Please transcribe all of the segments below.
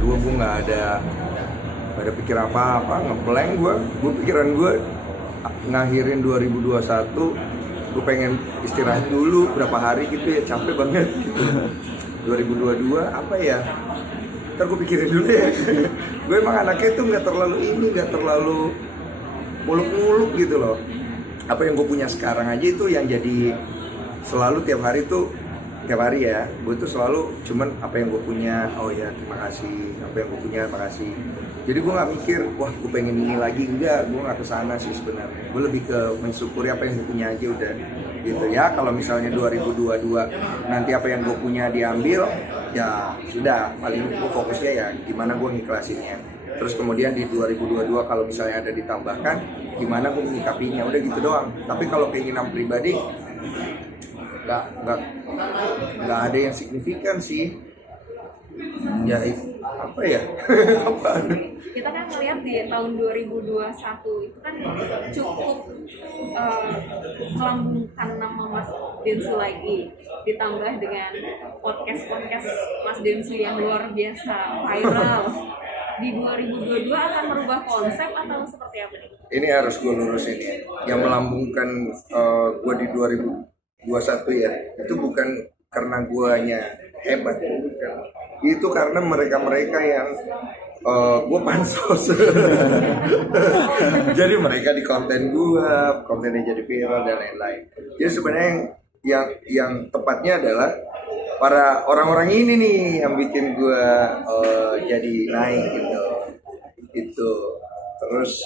2022 gue nggak ada pikir apa-apa, ngeblank gue pikiran gue ngakhirin 2021, gue pengen istirahat dulu berapa hari gitu ya, capek banget gitu. 2022 apa ya, ntar gue pikirin dulu ya. Gue emang anaknya tuh nggak terlalu muluk-muluk gitu loh. Apa yang gue punya sekarang aja itu yang jadi selalu tiap hari ya, gue tuh selalu cuman apa yang gue punya, oh ya terima kasih, apa yang gue punya terima kasih. Jadi gue nggak mikir, wah gue pengen ini lagi, enggak, gue nggak kesana sih sebenarnya. Gue lebih ke mensyukuri apa yang gue punya aja udah gitu ya. Kalau misalnya 2022 nanti apa yang gue punya diambil, ya sudah, paling gue fokusnya ya gimana gue ngiklasinnya. Terus kemudian di 2022 kalau misalnya ada ditambahkan, gimana gue menyikapinya, udah gitu doang. Tapi kalau keinginan pribadi nggak ada yang signifikan sih. Ya apa ya? Kita kan ngeliat di tahun 2021 itu kan cukup melambungkan nama Mas Densu lagi, ditambah dengan podcast Mas Densu yang luar biasa viral. Di 2022 akan merubah konsep atau seperti apa nih? Ini harus gue lurusin ya. Yang melambungkan gue di 2021 ya, itu bukan karena guanya hebat, bukan. Itu karena mereka yang gue pansos. Jadi mereka di konten gue, kontennya jadi viral dan lain-lain. Jadi sebenarnya yang tepatnya adalah para orang-orang ini nih yang bikin gue jadi naik gitu. Itu terus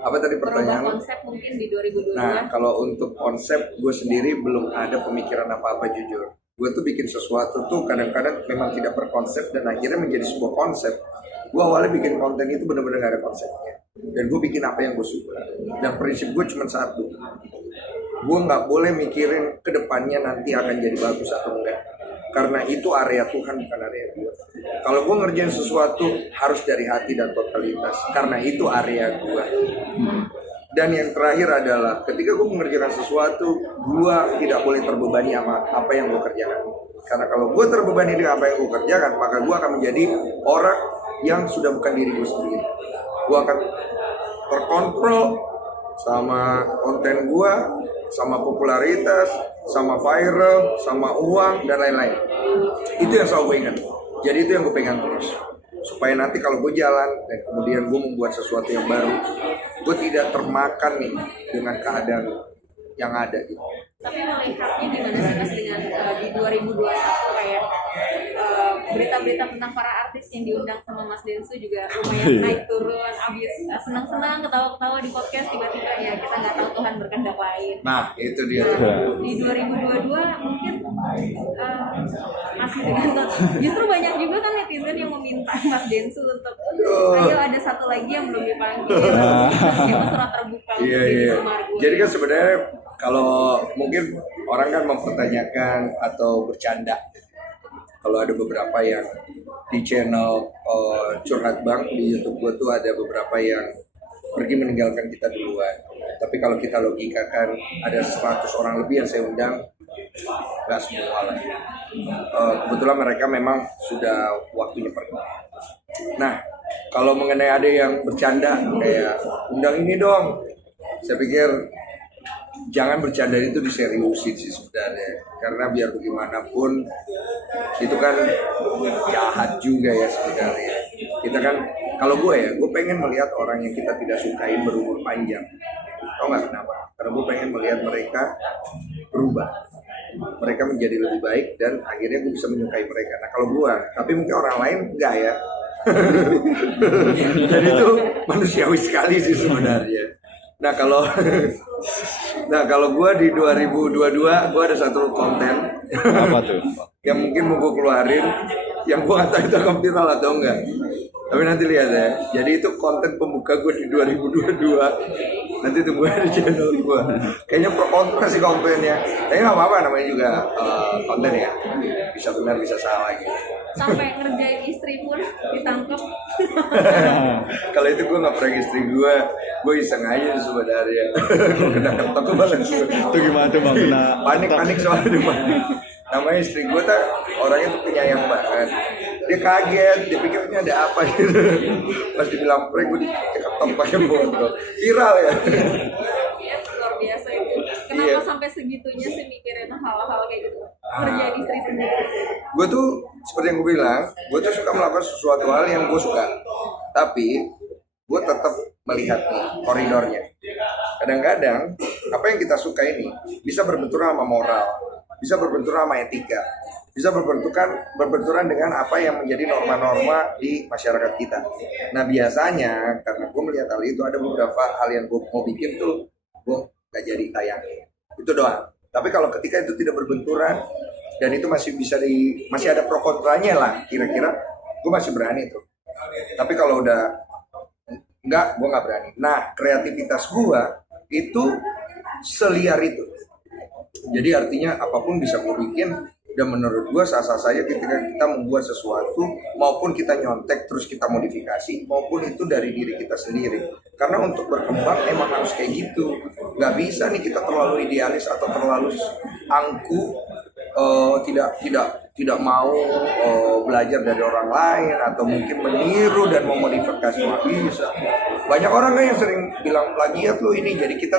apa tadi pertanyaan? Merubah konsep mungkin di 2022. Nah, kalau untuk konsep gue sendiri belum ada pemikiran apa-apa jujur. Gue tuh bikin sesuatu tuh kadang-kadang memang tidak berkonsep dan akhirnya menjadi sebuah konsep. Gue awalnya bikin konten itu benar-benar gak ada konsepnya. Dan gue bikin apa yang gue suka. Dan prinsip gue cuma satu. Gue nggak boleh mikirin ke depannya nanti akan jadi bagus atau enggak. Karena itu area Tuhan, bukan area gue. Kalau gue ngerjain sesuatu harus dari hati dan totalitas. Karena itu area gue. Dan yang terakhir adalah ketika gue mengerjakan sesuatu, gue tidak boleh terbebani sama apa yang gue kerjakan. Karena kalau gue terbebani dengan apa yang gue kerjakan, maka gue akan menjadi orang yang sudah bukan diri gue sendiri. Gue akan terkontrol sama konten gue, sama popularitas, sama viral, sama uang, dan lain-lain. Itu yang selalu gue ingat. Jadi itu yang gue pegang terus. Supaya nanti kalau gue jalan dan kemudian gue membuat sesuatu yang baru, gue tidak termakan nih dengan keadaan yang ada gitu. Tapi melihatnya gimana sih Mas dengan di 2021 kayak berita-berita tentang para artis yang diundang sama Mas Densu juga lumayan naik turun, abis senang-senang ketawa-ketawa di podcast, tiba-tiba ya kita nggak tahu Tuhan berkehendak lain. Nah itu dia. Di 2022 mungkin masih dengan justru banyak juga kan netizen yang meminta Mas Densu untuk ayo ada satu lagi yang belum dipanggil, siapa surat terbuka untuk Deddy Sumargo. Jadi kan sebenarnya kalau mungkin orang kan mempertanyakan atau bercanda. Kalau ada beberapa yang di channel Curhat Bang di YouTube gue tuh ada beberapa yang pergi meninggalkan kita duluan. Tapi kalau kita logikakan ada 100 orang lebih yang saya undang, nggak semua lah. Kebetulan mereka memang sudah waktunya pergi. Nah, kalau mengenai ada yang bercanda kayak undang ini dong, saya pikir jangan bercanda itu diseriusin sih sebenarnya, karena biar bagaimanapun itu kan jahat juga ya sebenarnya. Kita kan, kalau gue pengen melihat orang yang kita tidak sukain berumur panjang. Tau nggak kenapa? Karena gue pengen melihat mereka berubah, mereka menjadi lebih baik dan akhirnya gue bisa menyukai mereka. Nah kalau gue, tapi mungkin orang lain enggak ya. Jadi itu manusiawi sekali sih sebenarnya. Nah kalau gue di 2022 gue ada satu konten apa tuh yang mungkin mau gue keluarin, yang gue nggak tahu itu akan viral atau enggak, tapi nanti lihat ya. Jadi itu konten pembuka gue di 2022, nanti tunggu di channel gue. Kayaknya pro kontra sih kontennya, tapi nggak apa-apa, namanya juga konten ya, bisa benar bisa salah gitu. Sampai ngerjain istri pun ditangkap. Kalau itu gue nggak pernah istri gue iseng aja sebenarnya. Gue kena ketok banget. itu gimana tuh Bang? Panik soalnya di mana. Namanya istri gue tuh orangnya tuh penyayang banget Dia kaget, dia pikirnya ada apa gitu. Pas dibilang prank, gue diketok pakai botol. Viral ya. Iya, luar biasa itu. Kenapa Iya. sampai segitunya sih mikirin hal-hal kayak gitu? Kerja di istri sendiri. Gue tuh seperti yang gue bilang, gue tuh suka melakukan sesuatu hal yang gue suka, tapi gue tetap melihat nih koridornya. Kadang-kadang apa yang kita suka ini bisa berbenturan sama moral, bisa berbenturan sama etika, bisa berbenturan dengan apa yang menjadi norma-norma di masyarakat kita. Nah biasanya karena gue melihat hal itu, ada beberapa hal yang gue mau bikin tuh gue gak jadi tayang, itu doang. Tapi kalau ketika itu tidak berbenturan dan itu masih ada pro kontranya lah, kira-kira gue masih berani tuh. Tapi kalau udah enggak, gue nggak berani. Nah kreativitas gue itu seliar itu. Jadi artinya apapun bisa gue bikin. Dan menurut gue sah-sah saja ketika kita membuat sesuatu, maupun kita nyontek terus kita modifikasi, maupun itu dari diri kita sendiri. Karena untuk berkembang emang harus kayak gitu. Nggak bisa nih kita terlalu idealis atau terlalu angku, tidak mau belajar dari orang lain, atau mungkin meniru dan memodifikasi. Nggak bisa. Banyak orang kan yang sering bilang plagiat lu ini, jadi kita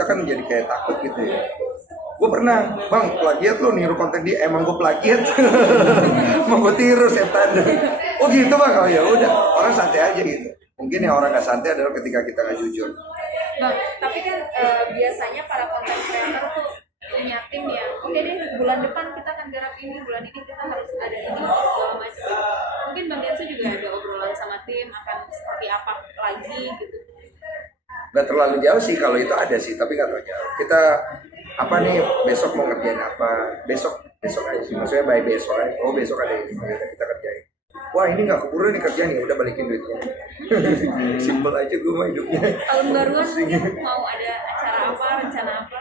kan jadi kayak takut gitu ya. Gue pernah, bang, plagiat lo, niru konten dia, emang gue plagiat. Mau gue tiru setan. Oh gitu bang, oh ya udah, orang santai aja gitu. Mungkin yang orang nggak santai adalah ketika kita nggak jujur. Bang, tapi kan biasanya para konten kreator tuh punya tim ya. Oke deh, bulan depan kita akan garap ini, bulan ini kita harus ada ini, segala macam. Mungkin Bang Densu juga ada obrolan sama tim akan seperti apa lagi gitu. Gak terlalu jauh sih kalau itu ada sih, tapi gak terlalu jauh. Kita apa nih besok mau ngerjain apa? Besok aja sih, maksudnya by besok aja. Oh besok ada ini, yaudah kita kerjain. Wah ini nggak keburu nih kerjaan nih, udah balikin duitnya. Simpel aja gue mah hidupnya. Tahun baruan mungkin mau ada acara apa, rencana apa?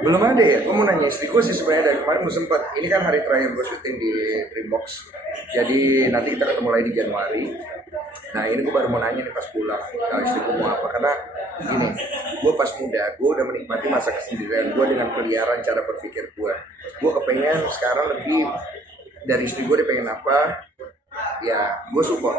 Belum ada ya, gue mau nanya istri gue sih sebenarnya dari kemarin belum sempat. Ini kan hari terakhir gue syuting di Dreambox. Jadi nanti kita ketemu lagi di Januari. Nah ini gue baru mau nanya nih pas pulang, nah, istri gue mau apa. Karena gini, gue pas muda, gue udah menikmati masa kesendirian gue dengan keliaran cara berpikir gue. Gue kepengen sekarang lebih dari istri gue, dia pengen apa, ya gue support.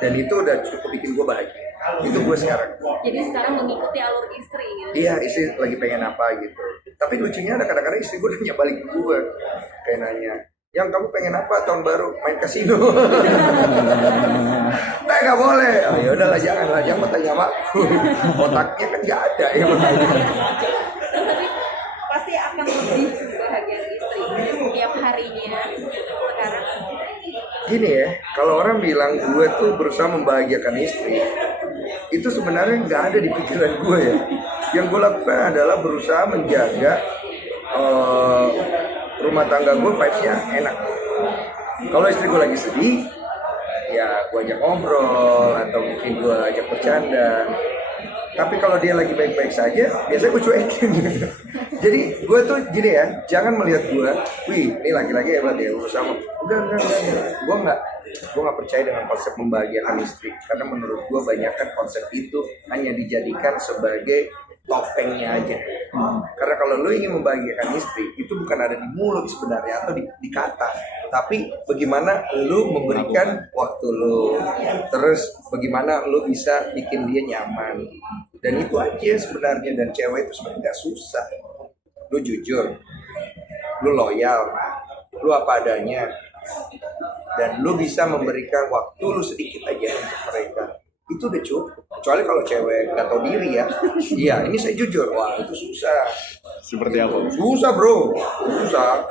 Dan itu udah cukup bikin gue bahagia. Itu gue sekarang. Jadi sekarang mengikuti alur istri gitu. Iya, istri lagi pengen apa gitu. Tapi lucunya ada kadang-kadang istri gue nanya balik ke gue, kayak nanya, yang kamu pengen apa tahun baru? Main kasino. Nah nggak boleh. Oh, ya udahlah janganlah, jangan tanya sama aku. Otaknya kan nggak ada ya. Tapi pasti akan lebih bahagia istri setiap harinya sekarang. Gini ya, kalau orang bilang gue tuh berusaha membahagiakan istri, itu sebenarnya nggak ada di pikiran gue ya. Yang gue lakukan adalah berusaha menjaga rumah tangga gue vibes-nya enak. Kalau istri gue lagi sedih, ya gue ajak ngobrol atau mungkin gue ajak bercanda. Tapi kalau dia lagi baik-baik saja, biasanya gue cuekin. Jadi gue tuh gini ya, jangan melihat gue, wih ini laki-laki hebat ya, berusaha. Enggak. Gue nggak percaya dengan konsep membahagiakan istri. Karena menurut gue banyakkan konsep itu hanya dijadikan sebagai topengnya aja. Karena kalau lo ingin membahagiakan istri, itu bukan ada di mulut sebenarnya atau di kata, tapi bagaimana lo memberikan waktu lo, terus bagaimana lo bisa bikin dia nyaman. Dan itu aja sebenarnya. Dan cewek itu sebenarnya nggak susah. Lo jujur, lo loyal, lo apa adanya, dan lo bisa memberikan waktu lo sedikit aja untuk mereka. Itu udah cukup. Kecuali kalau cewek nggak tahu diri ya. Iya, ini saya jujur. Wah, itu susah. Seperti apa? Susah, bro. Susah.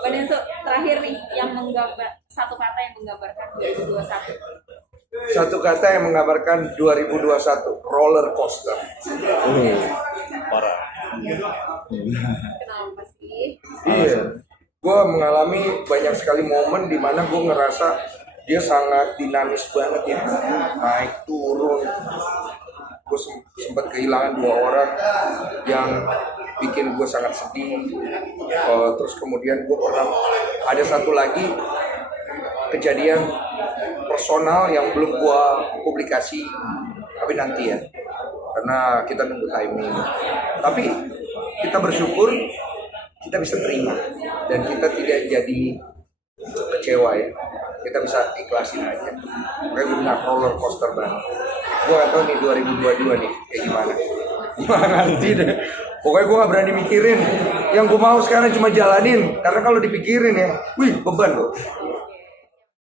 Bang Densu, terakhir nih yang menggambar satu kata yang menggambarkan 2021. Satu kata yang menggambarkan 2021, roller coaster. Parah. Kenapa sih? Iya. Gue mengalami banyak sekali momen di mana gue ngerasa dia sangat dinamis banget ya, naik turun. Gue sempat kehilangan 2 orang yang bikin gue sangat sedih. Terus kemudian gue pernah ada satu lagi kejadian personal yang belum gue publikasi, tapi nanti ya, karena kita nunggu timing. Tapi kita bersyukur kita bisa terima dan kita tidak jadi kecewa ya, kita bisa ikhlasin aja. Makanya benar roller coaster banget. Gue gak tau nih 2022 nih kayak gimana. Gak ngerti deh. Pokoknya gue gak berani mikirin. Yang gue mau sekarang cuma jalanin. Karena kalau dipikirin ya, wih beban loh.